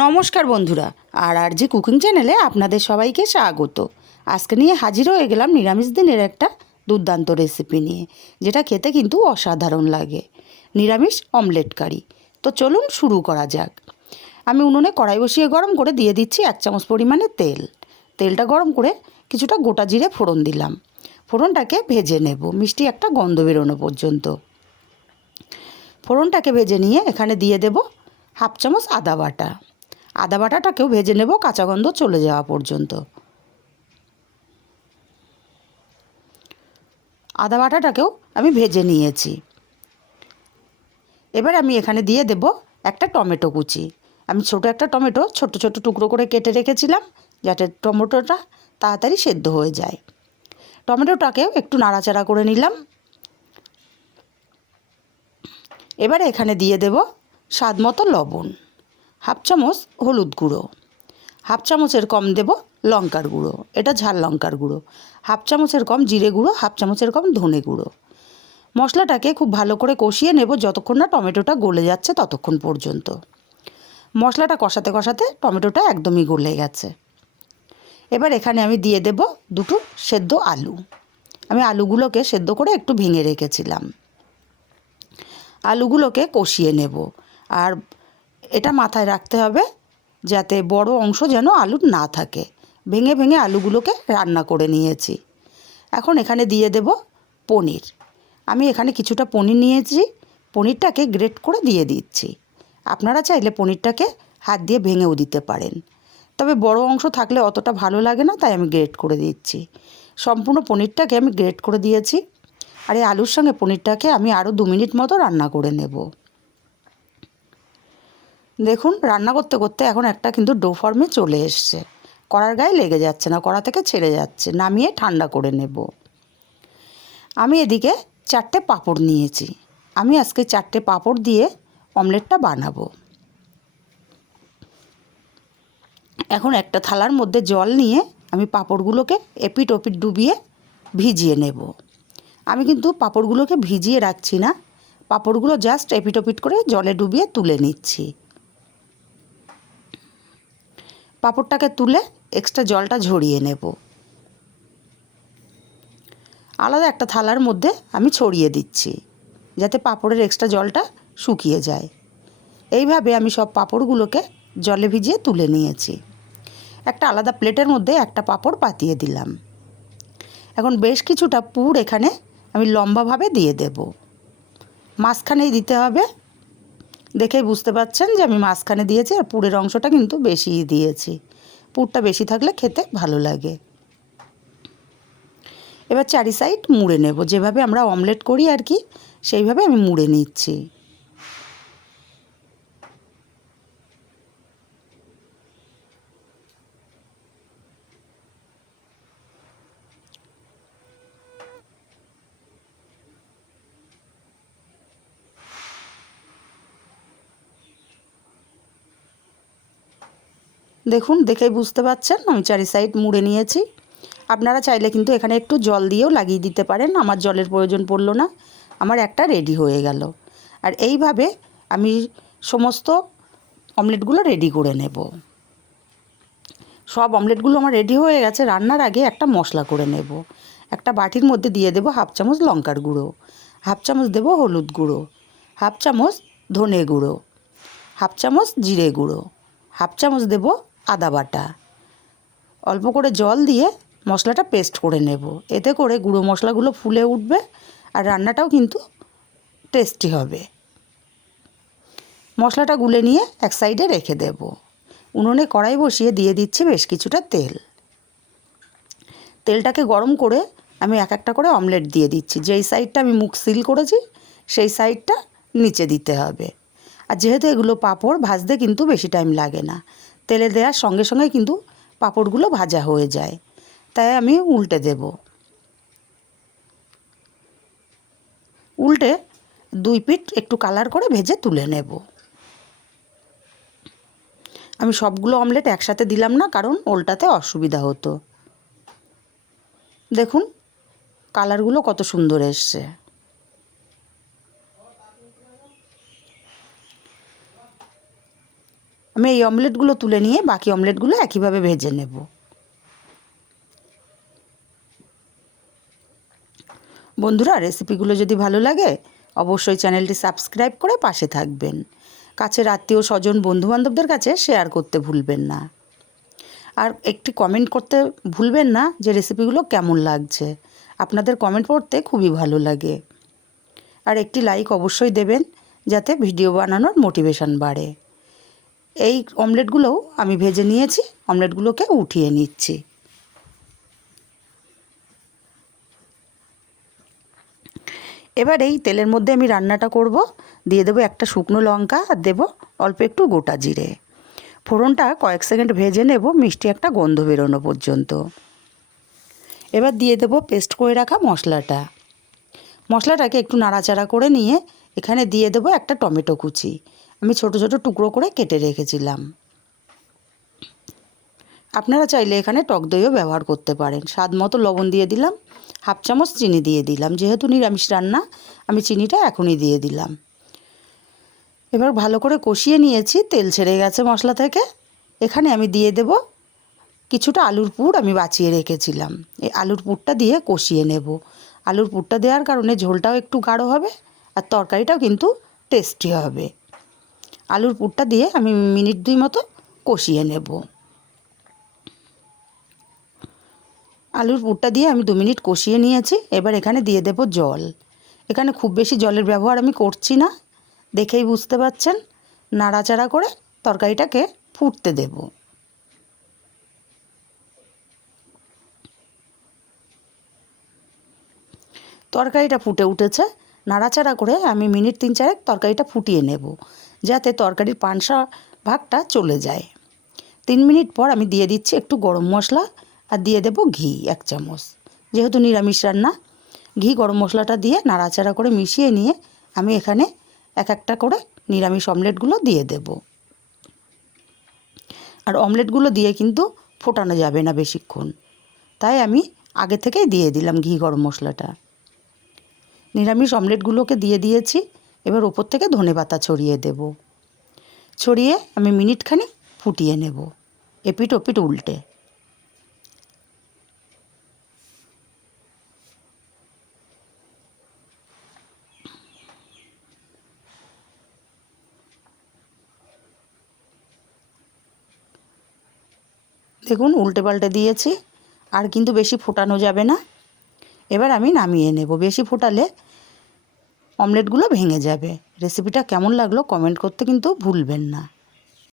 নমস্কার বন্ধুরা, আর আর জি কুকিং চ্যানেলে আপনাদের সবাইকে স্বাগত। আজকে নিয়ে হাজির হয়ে গেলাম নিরামিষ দিনের একটা দুর্দান্ত রেসিপি নিয়ে, যেটা খেতে কিন্তু অসাধারণ লাগে। নিরামিষ অমলেট কারি। তো চলুন শুরু করা যাক। আমি উনুনে কড়াই বসিয়ে গরম করে দিয়ে দিচ্ছি এক চামচ পরিমাণে তেল। তেলটা গরম করে কিছুটা গোটা জিরে ফোড়ন দিলাম। ফোড়নটাকে ভেজে নেব। মিষ্টি একটা গন্ধ বেরোনো পর্যন্ত। ফোড়নটাকে ভেজে নিয়ে এখানে দিয়ে দেব হাফ চামচ আদা বাটা। আদা বাটাটাকেও ভেজে নেব, কাঁচা গন্ধ চলে যাওয়া পর্যন্ত। আদা বাটাটাকেও আমি ভেজে নিয়েছি। এবার আমি এখানে দিয়ে দেব একটা টমেটো কুচি। আমি ছোট একটা টমেটো, ছোট ছোট টুকরো করে কেটে রেখেছিলাম, যাতে টমেটোটা তাড়াতাড়ি সেদ্ধ হয়ে যায়। টমেটোটাকেও একটু নাড়াচাড়া করে নিলাম। এবারে এখানে দিয়ে দেব স্বাদ মতো লবণ। হাফ চামচ হলুদ গুঁড়ো। হাফ চামচের কম দেব লঙ্কার গুঁড়ো। এটা ঝাল লঙ্কার গুঁড়ো। হাফ চামচের কম জিরে গুঁড়ো, হাফ চামচের কম ধনে গুঁড়ো। মশলাটাকে খুব ভালো করে কষিয়ে নেব যতক্ষণ না টমেটোটা গলে যাচ্ছে ততক্ষণ পর্যন্ত। মশলাটা কষাতে কষাতে টমেটোটা একদমই গলে গেছে। এবার এখানে আমি দিয়ে দেব দুটো সেদ্ধ আলু। আমি আলুগুলোকে সেদ্ধ করে একটু ভেঙে রেখেছিলাম। আলুগুলোকে কষিয়ে নেব। আর এটা মাথায় রাখতে হবে যাতে বড় অংশ যেন আলুর না থাকে। ভেঙে ভেঙে আলুগুলোকে রান্না করে নিয়েছি। এখন এখানে দিয়ে দেব পনির। আমি এখানে কিছুটা পনির নিয়েছি। পনিরটাকে গ্রেট করে দিয়ে দিচ্ছি। আপনারা চাইলে পনিরটাকে হাত দিয়ে ভেঙেও দিতে পারেন। তবে বড় অংশ থাকলে অতটা ভালো লাগে না, তাই আমি গ্রেট করে দিচ্ছি। সম্পূর্ণ পনিরটাকে আমি গ্রেট করে দিয়েছি। আর এই আলুর সঙ্গে পনিরটাকে আমি আরও দু মিনিট মতো রান্না করে নেব। দেখুন, রান্না করতে করতে এখন একটা কিন্তু ডো ফর্মে চলে এসছে। কড়ার গায়ে লেগে যাচ্ছে না, কড়া থেকে ছেড়ে যাচ্ছে, নামিয়ে ঠান্ডা করে নেব। আমি এদিকে চারটে পাঁপড় নিয়েছি। আমি আজকে চারটে পাঁপড় দিয়ে অমলেটটা বানাবো। এখন একটা থালার মধ্যে জল নিয়ে আমি পাঁপড়গুলোকে এপিট ওপিট ডুবিয়ে ভিজিয়ে নেব। আমি কিন্তু পাঁপড়গুলোকে ভিজিয়ে রাখছি না, পাঁপড়গুলো জাস্ট এপিট ওপিট করে জলে ডুবিয়ে তুলে নিচ্ছি। পাঁপড়টাকে তুলে এক্সট্রা জলটা ঝরিয়ে নেব। আলাদা একটা থালার মধ্যে আমি ছড়িয়ে দিচ্ছি, যাতে পাঁপড়ের এক্সট্রা জলটা শুকিয়ে যায়। এইভাবে আমি সব পাঁপড়গুলোকে জলে ভিজিয়ে তুলে নিয়েছি। একটা আলাদা প্লেটের মধ্যে একটা পাঁপড় পাতিয়ে দিলাম। এখন বেশ কিছুটা পুর এখানে আমি লম্বাভাবে দিয়ে দেব। মাঝখানেই দিতে হবে দেখেই বুঝতে পারছেন যে আমি মাঝখানে দিয়েছি আর পুরের অংশটা কিন্তু বেশিই দিয়েছি। পুরটা বেশি থাকলে খেতে ভালো লাগে। এবার চারি সাইড মুড়ে নেব। যেভাবে আমরা অমলেট করি আর কি, সেইভাবে আমি মুড়ে নিচ্ছি। দেখুন দেখেই বুঝতে পারছেন? আমি চারি সাইড মুড়ে নিয়েছি। আপনারা চাইলে কিন্তু এখানে একটু জল দিয়েও লাগিয়ে দিতে পারেন। আমার জলের প্রয়োজন পড়ল না। আমার একটা রেডি হয়ে গেল। আর এইভাবে আমি সমস্ত অমলেটগুলো রেডি করে নেব। সব অমলেটগুলো আমার রেডি হয়ে গেছে। রান্নার আগে একটা মশলা করে নেব। একটা বাটির মধ্যে দিয়ে দেবো হাফ চামচ লঙ্কার গুঁড়ো। হাফ চামচ দেবো হলুদ গুঁড়ো। হাফ চামচ ধনে গুঁড়ো। হাফ চামচ জিরে গুঁড়ো। হাফ চামচ দেবো আদা বাটা। অল্প করে জল দিয়ে মশলাটা পেস্ট করে নেব। এতে করে গুঁড়ো মশলাগুলো ফুলে উঠবে আর রান্নাটাও কিন্তু টেস্টি হবে। মশলাটা গুলে নিয়ে এক সাইডে রেখে দেব। উনুনে কড়াই বসিয়ে দিয়ে দিচ্ছি বেশ কিছুটা তেল। তেলটাকে গরম করে আমি এক একটা করে অমলেট দিয়ে দিচ্ছি। যেই সাইডটা আমি মুখ সিল করেছি, সেই সাইডটা নিচে দিতে হবে। আর যেহেতু এগুলো পাঁপড়, ভাজতে কিন্তু বেশি টাইম লাগে না। তেলে দেওয়ার সঙ্গে সঙ্গে কিন্তু পাঁপড়গুলো ভাজা হয়ে যায়। তাই আমি উল্টে দেব। উল্টে দুই পিঠ একটু কালার করে ভেজে তুলে নেব। আমি সবগুলো অমলেট একসাথে দিলাম না, কারণ ওল্টাতে অসুবিধা হতো। দেখুন, কালারগুলো কত সুন্দর এসছে। আমি এই অমলেটগুলো তুলে নিয়ে বাকি অমলেটগুলো একইভাবে ভেজে নেব। বন্ধুরা, রেসিপিগুলো যদি ভালো লাগে, অবশ্যই চ্যানেলটি সাবস্ক্রাইব করে পাশে থাকবেন। কাছের আত্মীয়, স্বজন, বন্ধুবান্ধবদের কাছে শেয়ার করতে ভুলবেন না। আর একটি কমেন্ট করতে ভুলবেন না যে রেসিপিগুলো কেমন লাগছে। আপনাদের কমেন্ট পড়তে খুবই ভালো লাগে। আর একটি লাইক অবশ্যই দেবেন, যাতে ভিডিও বানানোর মোটিভেশন বাড়ে। এই অমলেটগুলোও আমি ভেজে নিয়েছি, অমলেটগুলোকে উঠিয়ে নিচ্ছি। এবার এই তেলের মধ্যে আমি রান্নাটা করব, দিয়ে দেবো একটা শুকনো লঙ্কা, আর দেবো অল্প একটু গোটা জিরে। ফোড়নটা কয়েক সেকেন্ড ভেজে নেব, মিষ্টি একটা গন্ধ বেরোনো পর্যন্ত। এবার দিয়ে দেবো পেস্ট করে রাখা মশলাটা। মশলাটাকে একটু নাড়াচাড়া করে নিয়ে এখানে দিয়ে দেবো একটা টমেটো কুচি। আমি ছোট ছোট টুকরো করে কেটে রেখেছিলাম। আপনারা চাইলে এখানে টক দইও ব্যবহার করতে পারেন। স্বাদ মতো লবণ দিয়ে দিলাম, হাফ চামচ চিনি দিয়ে দিলাম। যেহেতু নিরামিষ রান্না, আমি চিনিটা এখনই দিয়ে দিলাম। এবার ভালো করে কষিয়ে নিয়েছি, তেল ছেড়ে গেছে মশলা থেকে। এখানে আমি দিয়ে দেব কিছুটা আলুর পুর আমি বাঁচিয়ে রেখেছিলাম। এই আলুর পুরটা দিয়ে কষিয়ে নেব। আলুর পুরটা দেওয়ার কারণে ঝোলটাও একটু গাঢ় হবে আর তরকারিটাও কিন্তু টেস্টি হবে। আলুর পুরটা দিয়ে আমি মিনিট দুই মতো কষিয়ে নেব। আলুর পুরটা দিয়ে আমি দু মিনিট কষিয়ে নিয়েছি, এবার এখানে দিয়ে দেব জল। এখানে খুব বেশি জলের ব্যবহার আমি করছি না, দেখেই বুঝতে পারছেন নাড়াচাড়া করে তরকারিটাকে ফুটতে দেব। তরকারিটা ফুটে উঠেছে, নাড়াচাড়া করে আমি মিনিট তিন চারেক তরকারিটা ফুটিয়ে নেব। যাতে তরকারির পানসা ভাগটা চলে যায়। তিন মিনিট পর আমি দিয়ে দিচ্ছি একটু গরম মশলা আর দিয়ে দেব ঘি এক চামচ। যেহেতু নিরামিষ রান্না, ঘি গরম মশলাটা দিয়ে নাড়াচাড়া করে মিশিয়ে নিয়ে আমি এখানে এক একটা করে নিরামিষ অমলেটগুলো দিয়ে দেব। আর অমলেটগুলো দিয়ে কিন্তু ফোটানো যাবে না বেশিক্ষণ। তাই আমি আগে থেকেই দিয়ে দিলাম ঘি গরম মশলাটা। নিরামিষ অমলেটগুলোকে দিয়ে দিয়েছি। এবার ওপর থেকে ধনে পাতা ছড়িয়ে দেব। ছড়িয়ে আমি মিনিটখানি ফুটিয়ে নেব। এপিট ওপিট উল্টে। দেখুন, উল্টে পাল্টে দিয়েছি। আর কিন্তু বেশি ফোটানো যাবে না। এবার আমি নামিয়ে নেব। বেশি ফোটালে অমলেটগুলো ভেঙে যাবে। রেসিপিটা কেমন লাগল কমেন্ট করতে কিন্তু ভুলবেন না।